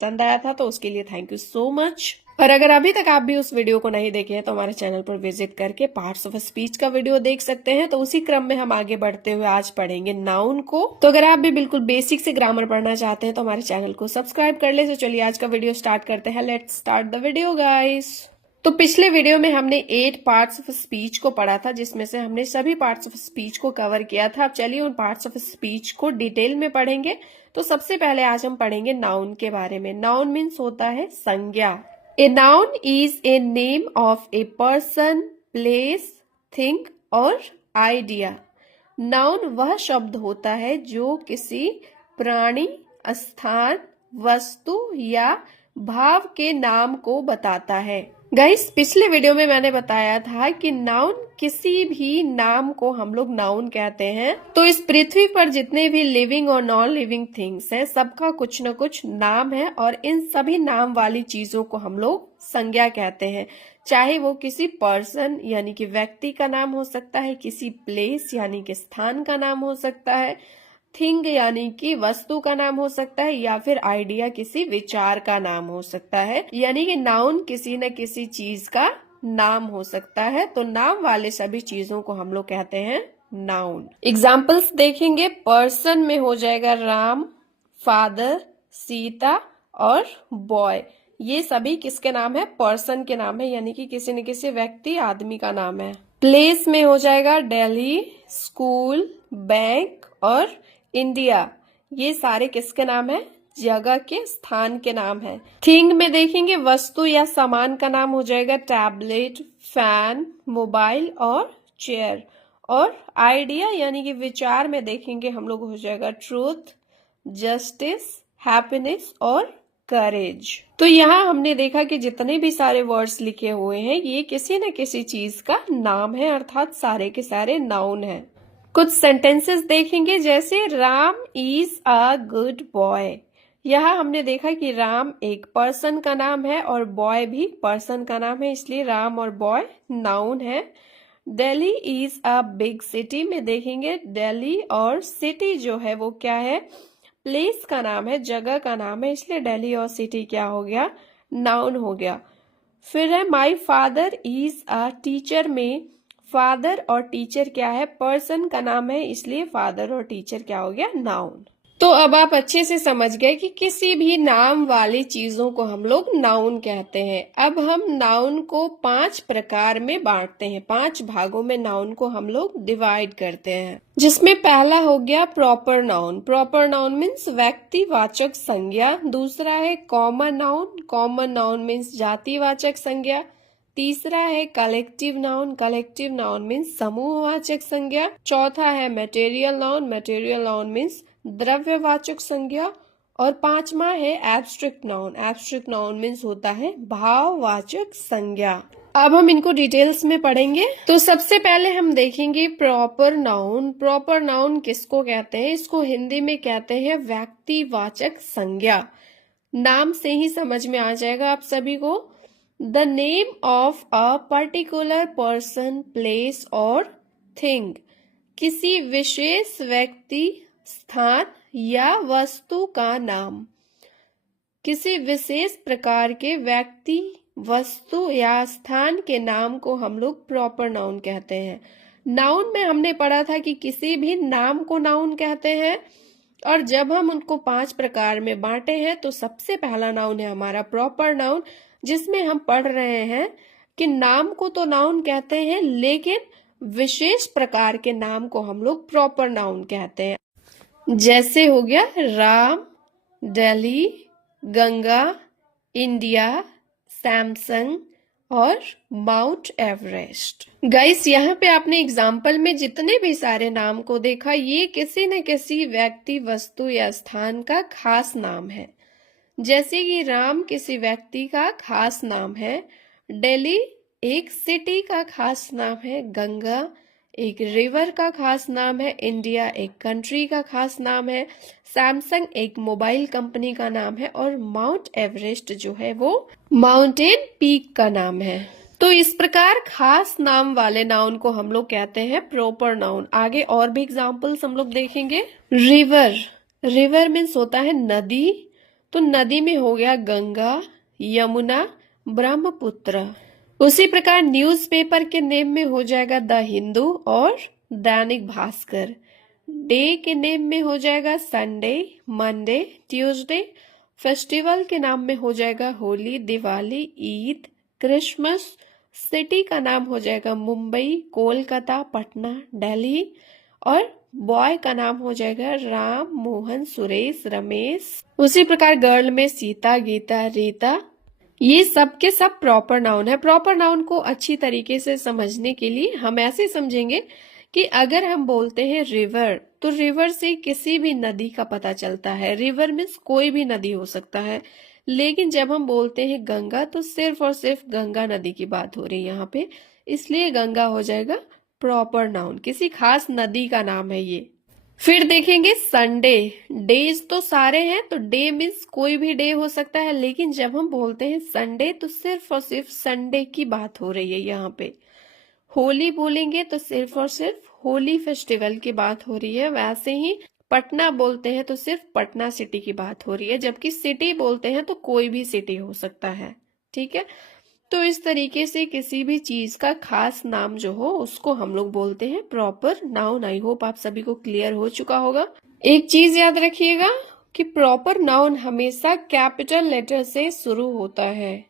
पसंद आया था, तो उसके लिए थैंक यू सो मच। और अगर अभी तक आप भी उस वीडियो को नहीं देखे हैं तो हमारे चैनल पर विजिट करके पार्ट्स ऑफ स्पीच का वीडियो देख सकते हैं। तो उसी क्रम में हम आगे बढ़ते हुए आज पढ़ेंगे नाउन को। तो अगर आप भी बिल्कुल बेसिक से ग्रामर पढ़ना चाहते हैं तो हमारे चैनल को सब्सक्राइब कर ले। तो चलिए आज का वीडियो स्टार्ट करते हैं। Let's start the video guys. तो पिछले वीडियो में हमने 8 पार्ट्स ऑफ स्पीच को पढ़ा था, जिसमें से हमने सभी पार्ट्स ऑफ स्पीच को कवर किया था। अब चलिए उन पार्ट्स ऑफ स्पीच को डिटेल में पढ़ेंगे। तो सबसे पहले आज हम पढ़ेंगे नाउन के बारे में। नाउन मीन्स होता है संज्ञा। A noun is a name of a person, place, thing और आइडिया। नाउन वह शब्द होता है जो किसी प्राणी, स्थान, वस्तु या भाव के नाम को बताता है। गाइस, पिछले वीडियो में मैंने बताया था कि नाउन किसी भी नाम को हम लोग नाउन कहते हैं। तो इस पृथ्वी पर जितने भी लिविंग और नॉन लिविंग थिंग्स हैं, सबका कुछ न कुछ नाम है और इन सभी नाम वाली चीजों को हम लोग संज्ञा कहते हैं। चाहे वो किसी पर्सन यानी कि व्यक्ति का नाम हो सकता है, किसी प्लेस यानी कि स्थान का नाम हो सकता है, थिंग यानी कि वस्तु का नाम हो सकता है, या फिर आइडिया किसी विचार का नाम हो सकता है। यानी कि नाउन किसी न किसी चीज का नाम हो सकता है। तो नाम वाले सभी चीजों को हम लोग कहते हैं नाउन। एग्जाम्पल्स देखेंगे। पर्सन में हो जाएगा राम, फादर, सीता और बॉय। ये सभी किसके नाम है? पर्सन के नाम है, यानी कि किसी न किसी व्यक्ति, आदमी का नाम है। प्लेस में हो जाएगा दिल्ली, स्कूल, बैंक और इंडिया। ये सारे किसके नाम है? जगह के, स्थान के नाम है। थिंग में देखेंगे वस्तु या सामान का नाम हो जाएगा टैबलेट, फैन, मोबाइल और चेयर। और आइडिया यानी कि विचार में देखेंगे हम लोग हो जाएगा ट्रूथ, जस्टिस, हैप्पीनेस और करेज। तो यहाँ हमने देखा कि जितने भी सारे वर्ड्स लिखे हुए हैं ये किसी न किसी चीज का नाम है, अर्थात सारे के सारे नाउन हैं। कुछ सेंटेंसेस देखेंगे, जैसे Ram is a good boy. यहाँ हमने देखा कि राम एक पर्सन का नाम है और बॉय भी पर्सन का नाम है, इसलिए राम और बॉय नाउन है। Delhi is a big city में देखेंगे दिल्ली और सिटी जो है वो क्या है? प्लेस का नाम है, जगह का नाम है, इसलिए दिल्ली और सिटी क्या हो गया? नाउन हो गया। फिर है my father is a teacher में फादर और टीचर क्या है? पर्सन का नाम है, इसलिए फादर और टीचर क्या हो गया? नाउन। तो अब आप अच्छे से समझ गए कि किसी भी नाम वाली चीजों को हम लोग नाउन कहते हैं। अब हम नाउन को 5 प्रकार में बांटते हैं, 5 भागों में नाउन को हम लोग डिवाइड करते हैं, जिसमें पहला हो गया proper noun. Proper noun means व्यक्तिवाचक संज्ञा। दूसरा है common noun. Common noun means जातिवाचक संज्ञा। तीसरा है collective noun. Collective noun means समूहवाचक संज्ञा। चौथा है material noun. Material noun means द्रव्यवाचक संज्ञा। और 5वां है abstract noun. Abstract noun means होता है भाववाचक संज्ञा। अब हम इनको डिटेल्स में पढ़ेंगे। तो सबसे पहले हम देखेंगे प्रॉपर नाउन। प्रॉपर नाउन किसको कहते हैं? इसको हिंदी में कहते हैं व्यक्तिवाचक संज्ञा। नाम से ही समझ में आ जाएगा आप सभी को। The name of a particular person, place और थिंग। किसी विशेष व्यक्ति, स्थान या वस्तु का नाम। किसी विशेष प्रकार के व्यक्ति, वस्तु या स्थान के नाम को हम लोग प्रॉपर नाउन कहते हैं। नाउन में हमने पढ़ा था कि किसी भी नाम को नाउन कहते हैं, और जब हम उनको 5 प्रकार में बांटे हैं तो सबसे पहला नाउन है हमारा प्रॉपर नाउन, जिसमें हम पढ़ रहे हैं कि नाम को तो नाउन कहते हैं, लेकिन विशेष प्रकार के नाम को हम लोग प्रॉपर नाउन कहते हैं। जैसे हो गया राम, दिल्ली, गंगा, इंडिया, सैमसंग और माउंट एवरेस्ट। गाइस, यहाँ पे आपने एग्जाम्पल में जितने भी सारे नाम को देखा, ये किसी न किसी व्यक्ति, वस्तु या स्थान का खास नाम है। जैसे कि राम किसी व्यक्ति का खास नाम है, दिल्ली एक सिटी का खास नाम है, गंगा एक रिवर का खास नाम है, इंडिया एक कंट्री का खास नाम है, सैमसंग एक मोबाइल कंपनी का नाम है, और माउंट एवरेस्ट जो है वो माउंटेन पीक का नाम है। तो इस प्रकार खास नाम वाले नाउन को हम लोग कहते हैं प्रॉपर नाउन। आगे और भी एग्जाम्पल्स हम लोग देखेंगे। रिवर, रिवर मीन्स होता है नदी। तो नदी में हो गया गंगा, यमुना, ब्रह्मपुत्र। उसी प्रकार न्यूज़पेपर के नेम में हो जाएगा द हिंदू और दैनिक भास्कर। डे के नेम में हो जाएगा संडे, मंडे, ट्यूसडे। फेस्टिवल के नाम में हो जाएगा होली, दिवाली, ईद, क्रिसमस। सिटी का नाम हो जाएगा मुंबई, कोलकाता, पटना, दिल्ली। और बॉय का नाम हो जाएगा राम, मोहन, सुरेश, रमेश। उसी प्रकार गर्ल में सीता, गीता, रीता। ये सब के सब प्रॉपर नाउन है। प्रॉपर नाउन को अच्छी तरीके से समझने के लिए हम ऐसे समझेंगे कि अगर हम बोलते हैं रिवर, तो रिवर से किसी भी नदी का पता चलता है। रिवर मीन्स कोई भी नदी हो सकता है। लेकिन जब हम बोलते हैं गंगा, तो सिर्फ और सिर्फ गंगा नदी की बात हो रही है यहाँ पे, इसलिए गंगा हो जाएगा प्रॉपर नाउन। किसी खास नदी का नाम है ये। फिर देखेंगे संडे। डेज तो सारे हैं, तो डे मीन्स कोई भी डे हो सकता है, लेकिन जब हम बोलते हैं संडे तो सिर्फ और सिर्फ संडे की बात हो रही है यहाँ पे। होली बोलेंगे तो सिर्फ और सिर्फ होली फेस्टिवल की बात हो रही है। वैसे ही पटना बोलते हैं तो सिर्फ पटना सिटी की बात हो रही है, जबकि सिटी बोलते हैं तो कोई भी सिटी हो सकता है। ठीक है, तो इस तरीके से किसी भी चीज का खास नाम जो हो उसको हम लोग बोलते हैं प्रॉपर नाउन। आई होप आप सभी को क्लियर हो चुका होगा। एक चीज याद रखिएगा कि प्रॉपर नाउन हमेशा कैपिटल लेटर से शुरू होता है।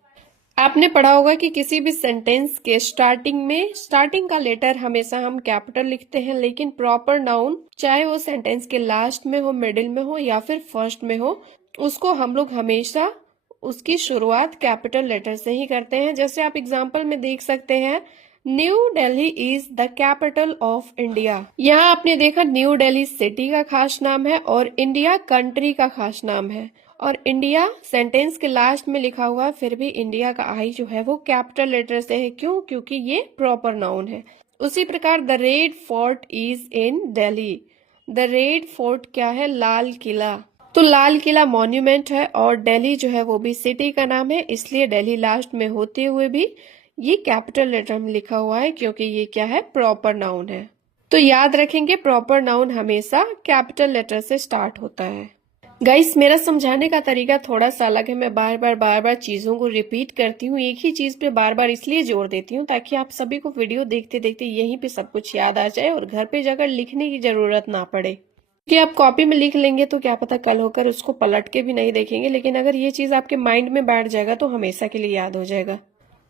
आपने पढ़ा होगा कि किसी भी सेंटेंस के स्टार्टिंग का लेटर हमेशा हम कैपिटल लिखते हैं, लेकिन प्रॉपर नाउन चाहे वो सेंटेंस के लास्ट में हो, मिडिल में हो या फिर फर्स्ट में हो, उसको हम लोग हमेशा उसकी शुरुआत कैपिटल लेटर से ही करते हैं। जैसे आप एग्जाम्पल में देख सकते हैं, new Delhi is the capital of India. यहाँ आपने देखा न्यू दिल्ली सिटी का खास नाम है और इंडिया कंट्री का खास नाम है, और इंडिया सेंटेंस के लास्ट में लिखा हुआ है, फिर भी इंडिया का आई जो है वो कैपिटल लेटर से है। क्यों? क्योंकि ये प्रॉपर नाउन है। उसी प्रकार the red fort is in Delhi. The red fort क्या है? लाल किला। तो लाल किला मॉन्यूमेंट है और दिल्ली जो है वो भी सिटी का नाम है, इसलिए दिल्ली लास्ट में होते हुए भी ये कैपिटल लेटर में लिखा हुआ है, क्योंकि ये क्या है? प्रॉपर नाउन है। तो याद रखेंगे प्रॉपर नाउन हमेशा कैपिटल लेटर से स्टार्ट होता है। गाइस, मेरा समझाने का तरीका थोड़ा सा अलग है। मैं बार बार चीजों को रिपीट करती हूँ, एक ही चीज पे बार बार इसलिए जोर देती हूँ ताकि आप सभी को वीडियो देखते देखते यहीं पे सब कुछ याद आ जाए और घर पे जाकर लिखने की जरूरत ना पड़े। कि आप कॉपी में लिख लेंगे तो क्या पता कल होकर उसको पलट के भी नहीं देखेंगे, लेकिन अगर ये चीज आपके माइंड में बैठ जाएगा तो हमेशा के लिए याद हो जाएगा।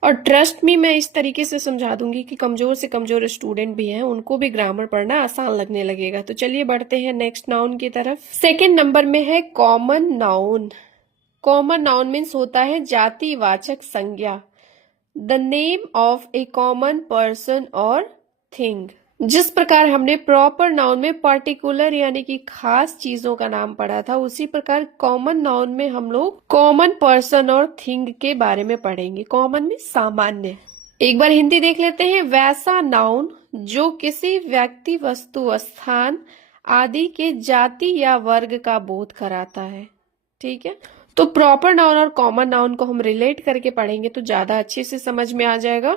और ट्रस्ट मी, मैं इस तरीके से समझा दूंगी कि कमजोर से कमजोर स्टूडेंट भी हैं, उनको भी ग्रामर पढ़ना आसान लगने लगेगा। तो चलिए बढ़ते हैं नेक्स्ट नाउन की तरफ। सेकंड नंबर में है common noun. Common noun means होता है जातिवाचक संज्ञा। The name of A common person और थिंग। जिस प्रकार हमने प्रॉपर नाउन में पर्टिकुलर यानी कि खास चीजों का नाम पढ़ा था, उसी प्रकार कॉमन नाउन में हम लोग कॉमन पर्सन और थिंग के बारे में पढ़ेंगे। कॉमन में सामान्य। एक बार हिंदी देख लेते हैं। वैसा नाउन जो किसी व्यक्ति, वस्तु, स्थान आदि के जाति या वर्ग का बोध कराता है। ठीक है, तो प्रॉपर नाउन और कॉमन नाउन को हम रिलेट करके पढ़ेंगे तो ज्यादा अच्छे से समझ में आ जाएगा।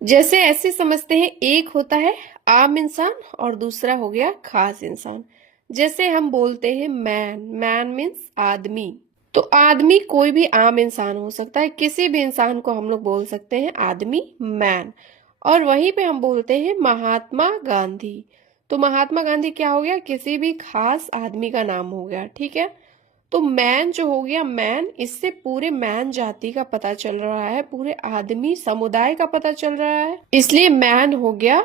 जैसे ऐसे समझते हैं, एक होता है आम इंसान और दूसरा हो गया खास इंसान। जैसे हम बोलते हैं मैन, मैन मीन्स आदमी, तो आदमी कोई भी आम इंसान हो सकता है, किसी भी इंसान को हम लोग बोल सकते हैं आदमी, मैन। और वहीं पे हम बोलते हैं महात्मा गांधी, तो महात्मा गांधी क्या हो गया? किसी भी खास आदमी का नाम हो गया। ठीक है, तो मैन जो हो गया, मैन, इससे पूरे मैन जाति का पता चल रहा है, पूरे आदमी समुदाय का पता चल रहा है, इसलिए मैन हो गया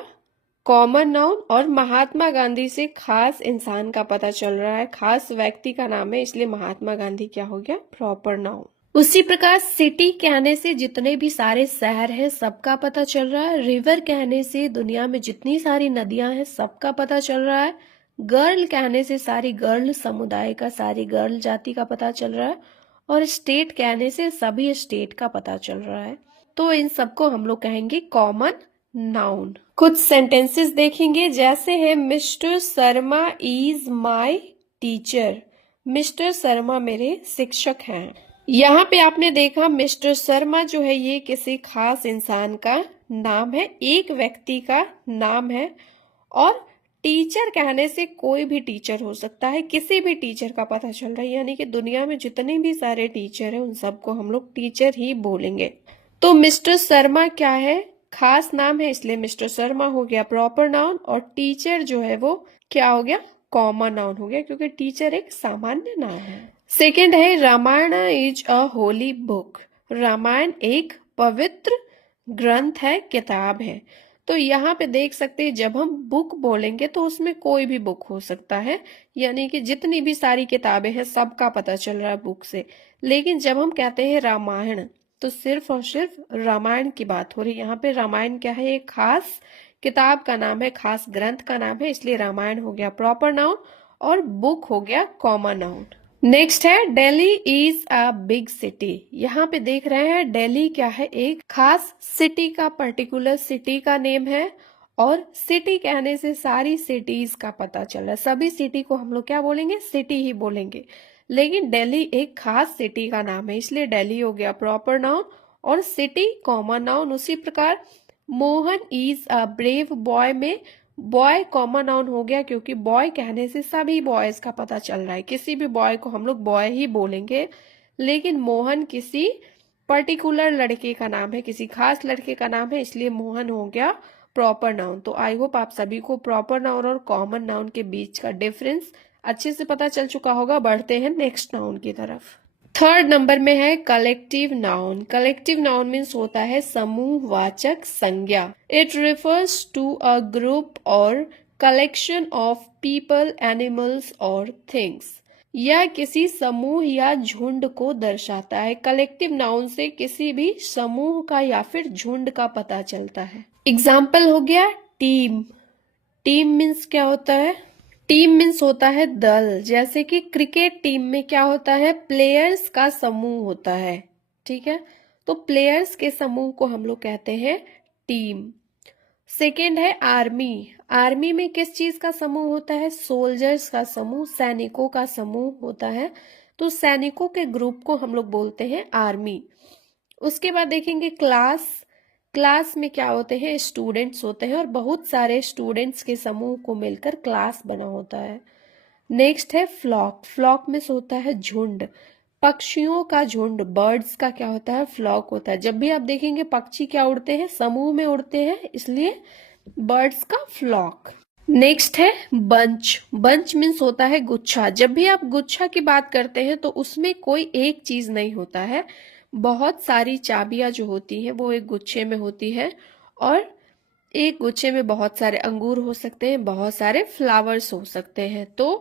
कॉमन नाउन। और महात्मा गांधी से खास इंसान का पता चल रहा है, खास व्यक्ति का नाम है, इसलिए महात्मा गांधी क्या हो गया? Proper noun. उसी प्रकार सिटी कहने से जितने भी सारे शहर हैं सबका पता चल रहा है। रिवर कहने से दुनिया में जितनी सारी नदियां हैं सबका पता चल रहा है। गर्ल कहने से सारी गर्ल समुदाय का, सारी गर्ल जाति का पता चल रहा है। और स्टेट कहने से सभी स्टेट का पता चल रहा है। तो इन सबको हम लोग कहेंगे कॉमन नाउन। कुछ सेंटेंसेस देखेंगे, जैसे है mister Sharma is my teacher. Mister Sharma मेरे शिक्षक हैं। यहाँ पे आपने देखा मिस्टर शर्मा जो है ये किसी खास इंसान का नाम है, एक व्यक्ति का नाम है। और टीचर कहने से कोई भी टीचर हो सकता है, किसी भी टीचर का पता चल रहा है, यानी कि दुनिया में जितने भी सारे टीचर हैं उन सबको हम लोग टीचर ही बोलेंगे। तो मिस्टर शर्मा क्या है, खास नाम है, इसलिए मिस्टर शर्मा हो गया प्रॉपर नाउन, और टीचर जो है वो क्या हो गया, कॉमन नाउन हो गया, क्योंकि टीचर एक सामान्य नाम है। सेकंड है Ramayana is a holy book. Ramayana एक पवित्र ग्रंथ है, किताब है। तो यहाँ पे देख सकते हैं जब हम बुक बोलेंगे तो उसमें कोई भी बुक हो सकता है, यानी कि जितनी भी सारी किताबें हैं सबका पता चल रहा है बुक से। लेकिन जब हम कहते हैं रामायण तो सिर्फ और सिर्फ रामायण की बात हो रही है। यहाँ पे रामायण क्या है, एक खास किताब का नाम है, खास ग्रंथ का नाम है, इसलिए रामायण हो गया प्रॉपर नाउन और बुक हो गया कॉमन नाउन। नेक्स्ट है Delhi is a big city. यहाँ पे देख रहे हैं दिल्ली क्या है, एक खास सिटी का, पर्टिकुलर सिटी का नेम है, और सिटी कहने से सारी सिटीज का पता चल रहा है। सभी सिटी को हम लोग क्या बोलेंगे, सिटी ही बोलेंगे, लेकिन दिल्ली एक खास सिटी का नाम है, इसलिए दिल्ली हो गया प्रॉपर नाउन और सिटी कॉमन नाउन। उसी प्रकार Mohan is a brave boy में बॉय कॉमन नाउन हो गया, क्योंकि बॉय कहने से सभी बॉयज का पता चल रहा है, किसी भी बॉय को हम लोग बॉय ही बोलेंगे। लेकिन मोहन किसी पर्टिकुलर लड़के का नाम है, किसी खास लड़के का नाम है, इसलिए मोहन हो गया प्रॉपर नाउन। तो आई होप आप सभी को प्रॉपर नाउन और कॉमन नाउन के बीच का डिफरेंस अच्छे से पता चल चुका होगा। बढ़ते हैं नेक्स्ट नाउन की तरफ। थर्ड नंबर में है collective noun. Collective noun means होता है समूहवाचक संज्ञा। It refers to a group और कलेक्शन ऑफ पीपल, एनिमल्स और थिंग्स। यह किसी समूह या झुंड को दर्शाता है। कलेक्टिव नाउन से किसी भी समूह का या फिर झुंड का पता चलता है। एग्जाम्पल हो गया टीम। टीम मीन्स क्या होता है, टीम मीन्स होता है दल। जैसे कि क्रिकेट टीम में क्या होता है, प्लेयर्स का समूह होता है, ठीक है, तो प्लेयर्स के समूह को हम लोग कहते हैं टीम। सेकेंड है आर्मी। आर्मी में किस चीज का समूह होता है, सोल्जर्स का समूह, सैनिकों का समूह होता है, तो सैनिकों के ग्रुप को हम लोग बोलते हैं आर्मी। उसके बाद देखेंगे क्लास। क्लास में क्या होते हैं, स्टूडेंट्स होते हैं, और बहुत सारे स्टूडेंट्स के समूह को मिलकर क्लास बना होता है। नेक्स्ट है फ्लॉक। फ्लॉक में होता है झुंड, पक्षियों का झुंड, बर्ड्स का क्या होता है, फ्लॉक होता है। जब भी आप देखेंगे पक्षी क्या उड़ते हैं, समूह में उड़ते हैं, इसलिए बर्ड्स का फ्लॉक। नेक्स्ट है बंच। बंच मीन्स होता है गुच्छा। जब भी आप गुच्छा की बात करते हैं तो उसमें कोई एक चीज नहीं होता है, बहुत सारी चाबियां जो होती हैं वो एक गुच्छे में होती है, और एक गुच्छे में बहुत सारे अंगूर हो सकते हैं, बहुत सारे फ्लावर्स हो सकते हैं। तो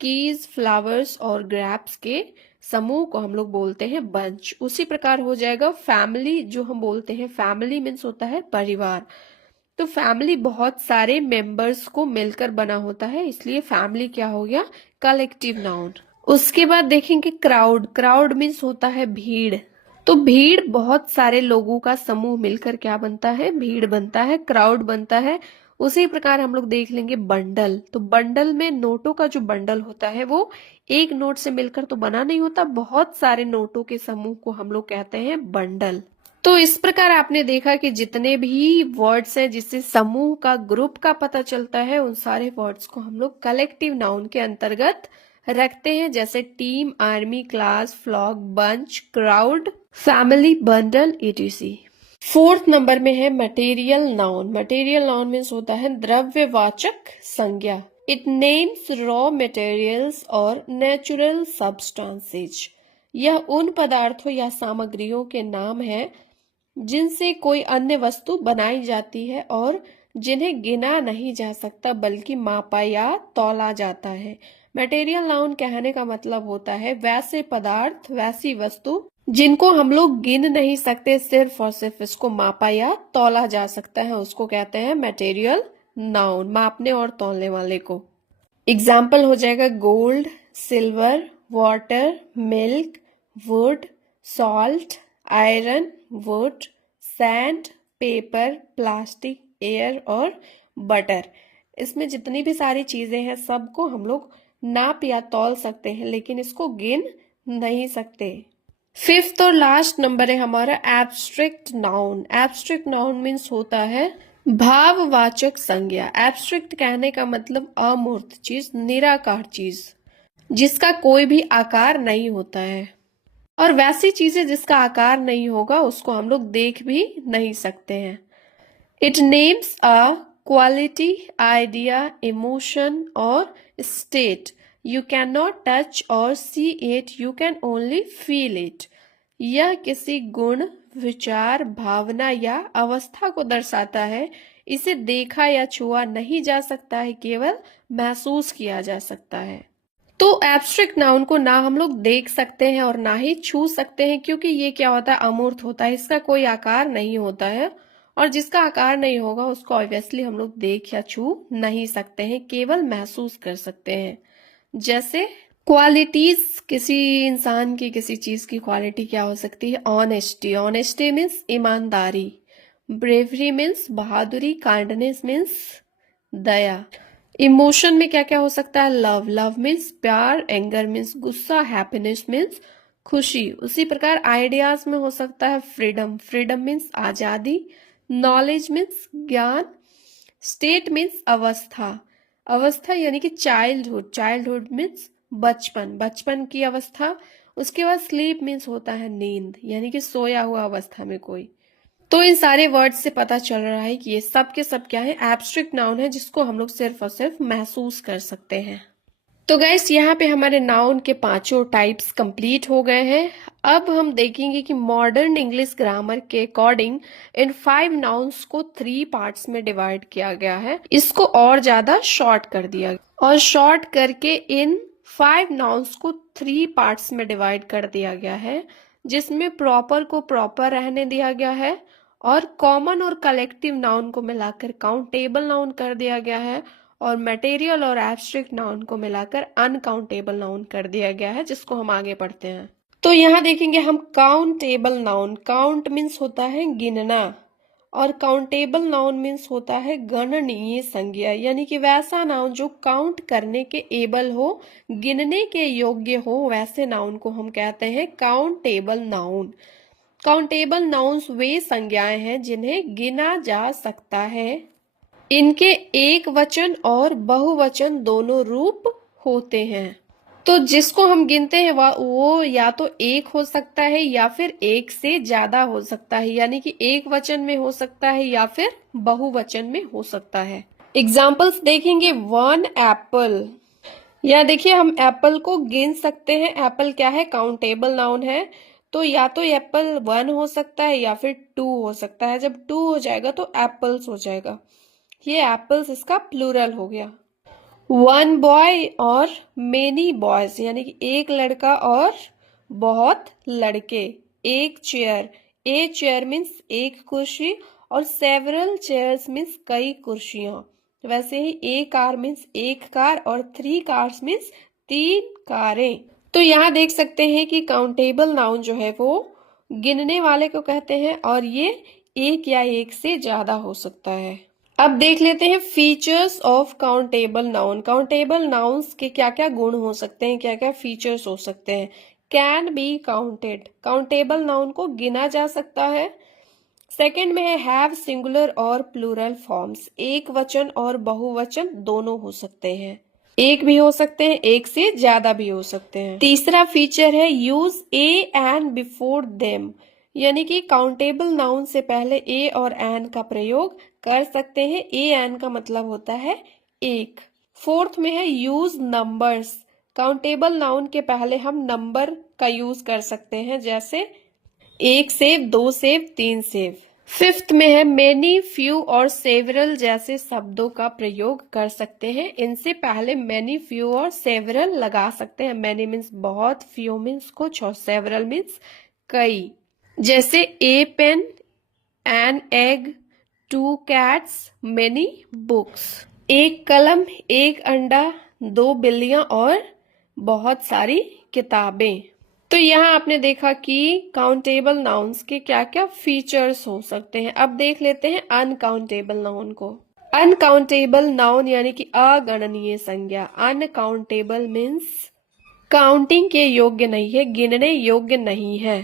कीज, फ्लावर्स और ग्रैप्स के समूह को हम लोग बोलते हैं बंच। उसी प्रकार हो जाएगा फैमिली, जो हम बोलते हैं फैमिली मीन्स होता है परिवार। तो फैमिली बहुत सारे मेंबर्स को मिलकर बना होता है, इसलिए फैमिली क्या हो गया, कलेक्टिव नाउन। उसके बाद देखेंगे क्राउड। क्राउड मीन्स होता है भीड़। तो भीड़ बहुत सारे लोगों का समूह मिलकर क्या बनता है, भीड़ बनता है, क्राउड बनता है। उसी प्रकार हम लोग देख लेंगे बंडल। तो बंडल में नोटों का जो बंडल होता है वो एक नोट से मिलकर तो बना नहीं होता, बहुत सारे नोटों के समूह को हम लोग कहते हैं बंडल। तो इस प्रकार आपने देखा कि जितने भी वर्ड्स हैं जिससे समूह का, ग्रुप का पता चलता है, उन सारे वर्ड्स को हम लोग कलेक्टिव नाउन के अंतर्गत रखते हैं, जैसे team, army, class, flock, bunch, crowd, family, bundle, etc। Fourth number में है material noun. Material noun means होता है द्रव्यवाचक संज्ञा। इट नेम्स रॉ मटेरियल्स और नेचुरल सब्सटेंसेज। यह उन पदार्थों या सामग्रियों के नाम है जिनसे कोई अन्य वस्तु बनाई जाती है और जिन्हें गिना नहीं जा सकता बल्कि मापा या तौला जाता है। मटेरियल नाउन कहने का मतलब होता है वैसे पदार्थ, वैसी वस्तु जिनको हम लोग गिन नहीं सकते, सिर्फ और सिर्फ इसको मापा या तौला जा सकता है, उसको कहते हैं मटेरियल नाउन, मापने और तौलने वाले को। एग्जाम्पल हो जाएगा gold, silver, water, milk, would, salt, iron, would, sand, paper, plastic, air और बटर। इसमें जितनी भी सारी चीजें हैं सबको हम लोग नाप या तौल सकते हैं, लेकिन इसको गिन नहीं सकते। फिफ्थ और लास्ट नंबर है हमारा abstract noun. Abstract noun means होता है भाववाचक संज्ञा, एब्स्ट्रैक्ट कहने का मतलब अमूर्त चीज, निराकार चीज जिसका कोई भी आकार नहीं होता है। और वैसी चीजें जिसका आकार नहीं होगा उसको हम लोग देख भी नहीं सकते हैं। It names a quality, idea, emotion और state. You can not touch और see it, you can only feel it. यह किसी गुण, विचार, भावना या अवस्था को दर्शाता है। इसे देखा या छुआ नहीं जा सकता है, केवल महसूस किया जा सकता है। तो एब्स्ट्रैक्ट नाउन को ना हम लोग देख सकते हैं और ना ही छू सकते हैं, क्योंकि ये क्या होता है, अमूर्त होता है, इसका कोई आकार नहीं होता है। और जिसका आकार नहीं होगा उसको ऑब्वियसली हम लोग देख या छू नहीं सकते हैं, केवल महसूस कर सकते हैं। जैसे क्वालिटीज, किसी इंसान की किसी चीज की क्वालिटी क्या हो सकती है, ऑनेस्टी। ऑनेस्टी मीन्स ईमानदारी। ब्रेवरी मीन्स बहादुरी। काइंडनेस मीन्स दया। इमोशन में क्या क्या हो सकता है, लव। लव मीन्स प्यार। एंगर मीन्स गुस्सा। हैप्पीनेस मीन्स खुशी। उसी प्रकार आइडियाज में हो सकता है फ्रीडम। फ्रीडम मीन्स आजादी। नॉलेज मीन्स ज्ञान। स्टेट मीन्स अवस्था। अवस्था यानी कि चाइल्डहुड। चाइल्डहुड मीन्स बचपन, बचपन की अवस्था। उसके बाद स्लीप मीन्स होता है नींद, यानी कि सोया हुआ अवस्था में कोई। तो इन सारे वर्ड्स से पता चल रहा है कि ये सब के सब क्या है, एब्स्ट्रैक्ट नाउन है, जिसको हम लोग सिर्फ और सिर्फ महसूस कर सकते हैं। तो गाइस यहाँ पे हमारे नाउन के पांचों टाइप्स कंप्लीट हो गए हैं। अब हम देखेंगे कि मॉडर्न इंग्लिश ग्रामर के अकॉर्डिंग इन 5 नाउन्स को 3 पार्ट्स में डिवाइड किया गया है। इसको और ज्यादा शॉर्ट कर दिया गया और शॉर्ट करके इन 5 नाउन्स को 3 पार्ट्स में डिवाइड कर दिया गया है, जिसमें प्रॉपर को प्रॉपर रहने दिया गया है और कॉमन और कलेक्टिव नाउन को मिलाकर काउंटेबल नाउन कर दिया गया है और मटेरियल और एब्स्ट्रैक्ट नाउन को मिलाकर अनकाउंटेबल नाउन कर दिया गया है, जिसको हम आगे पढ़ते हैं। तो यहाँ देखेंगे हम काउंटेबल नाउन। काउंट मीन्स होता है गिनना और काउंटेबल नाउन मीन्स होता है गणनीय संज्ञा, यानी कि वैसा नाउन जो काउंट करने के एबल हो, गिनने के योग्य हो, वैसे नाउन को हम कहते हैं काउंटेबल नाउन। काउंटेबल नाउन्स वे संज्ञाएं हैं जिन्हें गिना जा सकता है। इनके एक वचन और बहुवचन दोनों रूप होते हैं। तो जिसको हम गिनते हैं वो या तो एक हो सकता है या फिर एक से ज्यादा हो सकता है, यानी कि एक वचन में हो सकता है या फिर बहुवचन में हो सकता है। एग्जाम्पल्स देखेंगे, 1 एप्पल। या देखिए हम एप्पल को गिन सकते हैं। एप्पल क्या है, काउंटेबल नाउन है। तो या तो एप्पल 1 हो सकता है या फिर 2 हो सकता है। जब 2 हो जाएगा तो एप्पल्स हो जाएगा। ये एप्पल्स इसका प्लूरल हो गया। 1 बॉय और मेनी बॉयज, यानी कि एक लड़का और बहुत लड़के। एक चेयर, ए चेयर मीन्स एक कुर्सी और सेवरल चेयर्स मीन्स कई कुर्सियां। वैसे ही ए कार मीन्स एक कार और 3 कार्स मीन्स 3 कारें। तो यहाँ देख सकते हैं कि काउंटेबल नाउन जो है वो गिनने वाले को कहते हैं और ये एक या एक से ज्यादा हो सकता है। अब देख लेते हैं features of countable noun. Countable nouns के क्या क्या गुण हो सकते हैं, क्या क्या फीचर्स हो सकते हैं। Can be counted, countable noun को गिना जा सकता है। सेकंड में है हैव सिंगुलर और प्लूरल फॉर्म्स, एक वचन और बहुवचन दोनों हो सकते हैं। एक भी हो सकते हैं, एक से ज्यादा भी हो सकते हैं। तीसरा फीचर है use A and before them, यानी कि काउंटेबल नाउन से पहले ए और एन का प्रयोग कर सकते हैं। ए एन का मतलब होता है एक। फोर्थ में है यूज नंबर्स, काउंटेबल नाउन के पहले हम नंबर का यूज कर सकते हैं, जैसे 1 सेव, 2 सेव, 3 सेव। फिफ्थ में है मेनी, फ्यू और सेवरल जैसे शब्दों का प्रयोग कर सकते हैं। इनसे पहले मेनी, फ्यू और सेवरल लगा सकते हैं। मेनी मीन्स बहुत, फ्यू मीन्स कुछ और सेवरल मीन्स कई। जैसे a pen, an egg, 2 cats, many books. एक कलम, एक अंडा, 2 बिल्लियां और बहुत सारी किताबें। तो यहाँ आपने देखा कि काउंटेबल नाउन्स के क्या क्या फीचर्स हो सकते हैं। अब देख लेते हैं अनकाउंटेबल नाउन को। अनकाउंटेबल नाउन यानी कि अगणनीय संज्ञा। अनकाउंटेबल मीन्स काउंटिंग के योग्य नहीं है, गिनने योग्य नहीं है।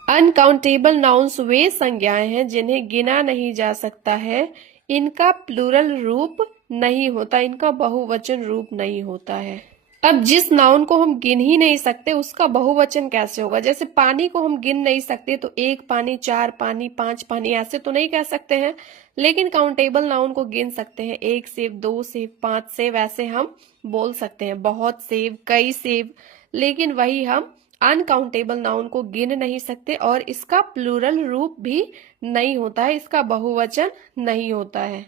अनकाउंटेबल नाउन्स वे संज्ञाएं हैं जिन्हें गिना नहीं जा सकता है, इनका प्लूरल रूप नहीं होता, इनका बहुवचन रूप नहीं होता है। अब जिस नाउन को हम गिन ही नहीं सकते उसका बहुवचन कैसे होगा? जैसे पानी को हम गिन नहीं सकते तो 1 पानी, 4 पानी, 5 पानी ऐसे तो नहीं कह सकते हैं, लेकिन काउंटेबल नाउन को गिन सकते हैं। 1 सेब, 2 सेब, 5 सेब ऐसे हम बोल सकते हैं, बहुत सेब, कई सेब। लेकिन वही हम अनकाउंटेबल नाउन को गिन नहीं सकते और इसका प्लूरल रूप भी नहीं होता है, इसका बहुवचन नहीं होता है।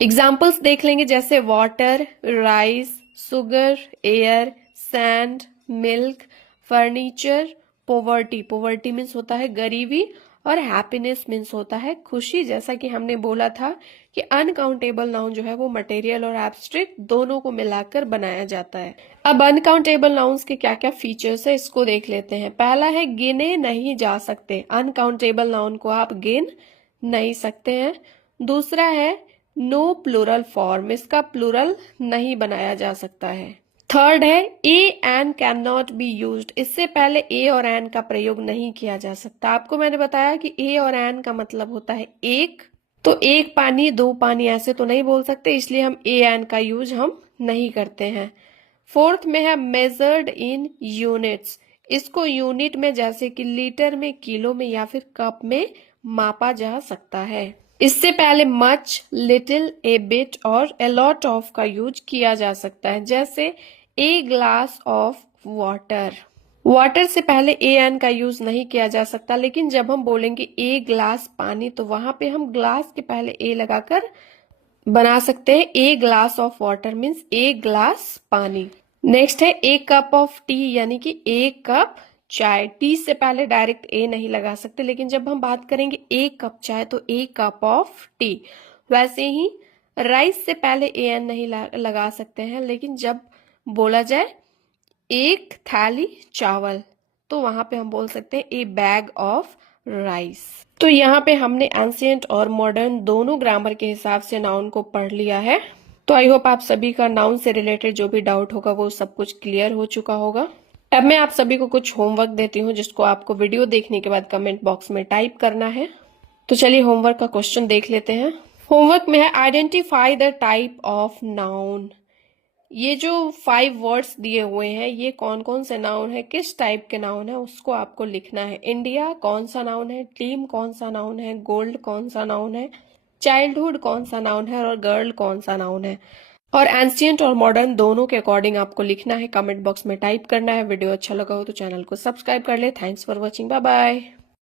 एग्जाम्पल्स देख लेंगे, जैसे water, rice, sugar, air, sand, milk, furniture, poverty, poverty means होता है गरीबी, और हैप्पीनेस मीन्स होता है खुशी। जैसा कि हमने बोला था कि अनकाउंटेबल नाउन जो है वो मटेरियल और एब्स्ट्रैक्ट दोनों को मिलाकर बनाया जाता है। अब अनकाउंटेबल नाउन्स के क्या क्या फीचर्स है इसको देख लेते हैं। पहला है गिने नहीं जा सकते, अनकाउंटेबल नाउन को आप गिन नहीं सकते हैं। दूसरा है नो प्लूरल फॉर्म, इसका प्लूरल नहीं बनाया जा सकता है। थर्ड है a an can not be used, इससे पहले ए और एन का प्रयोग नहीं किया जा सकता। आपको मैंने बताया कि ए और एन का मतलब होता है एक, तो 1 पानी, 2 पानी ऐसे तो नहीं बोल सकते, इसलिए हम ए एन का यूज हम नहीं करते हैं। फोर्थ में है मेजर्ड इन यूनिट्स, इसको यूनिट में जैसे कि लीटर में, किलो में या फिर कप में मापा जा सकता है। इससे पहले मच, लिटिल, ए बिट और ए लॉट ऑफ का यूज किया जा सकता है, जैसे a glass of water. Water से पहले ए एन का यूज नहीं किया जा सकता, लेकिन जब हम बोलेंगे ए ग्लास पानी तो वहां पे हम ग्लास के पहले ए लगाकर बना सकते हैं। A glass of water means a glass पानी। नेक्स्ट है ए कप ऑफ टी, यानी कि 1 कप चाय। टी से पहले डायरेक्ट ए नहीं लगा सकते, लेकिन जब हम बात करेंगे 1 कप चाय तो 1 कप ऑफ टी। वैसे ही राइस से पहले ए एन नहीं लगा सकते हैं, लेकिन जब बोला जाए 1 थाली चावल तो वहां पे हम बोल सकते हैं ए बैग ऑफ राइस। तो यहाँ पे हमने एंशिएंट और मॉडर्न दोनों ग्रामर के हिसाब से नाउन को पढ़ लिया है। तो आई होप आप सभी का नाउन से रिलेटेड जो भी डाउट होगा वो सब कुछ क्लियर हो चुका होगा। अब मैं आप सभी को कुछ होमवर्क देती हूँ जिसको आपको वीडियो देखने के बाद कमेंट बॉक्स में टाइप करना है। तो चलिए होमवर्क का क्वेश्चन देख लेते हैं। होमवर्क में है identify the type of noun. ये जो 5 वर्ड्स दिए हुए हैं ये कौन कौन से नाउन है, किस टाइप के नाउन है उसको आपको लिखना है। इंडिया कौन सा नाउन है, टीम कौन सा नाउन है, गोल्ड कौन सा नाउन है, चाइल्डहुड कौन सा नाउन है और गर्ल कौन सा नाउन है। और एंशिएंट और मॉडर्न दोनों के अकॉर्डिंग आपको लिखना है, कमेंट बॉक्स में टाइप करना है। वीडियो अच्छा लगा हो तो चैनल को सब्सक्राइब कर ले। Thanks for watching, bye bye.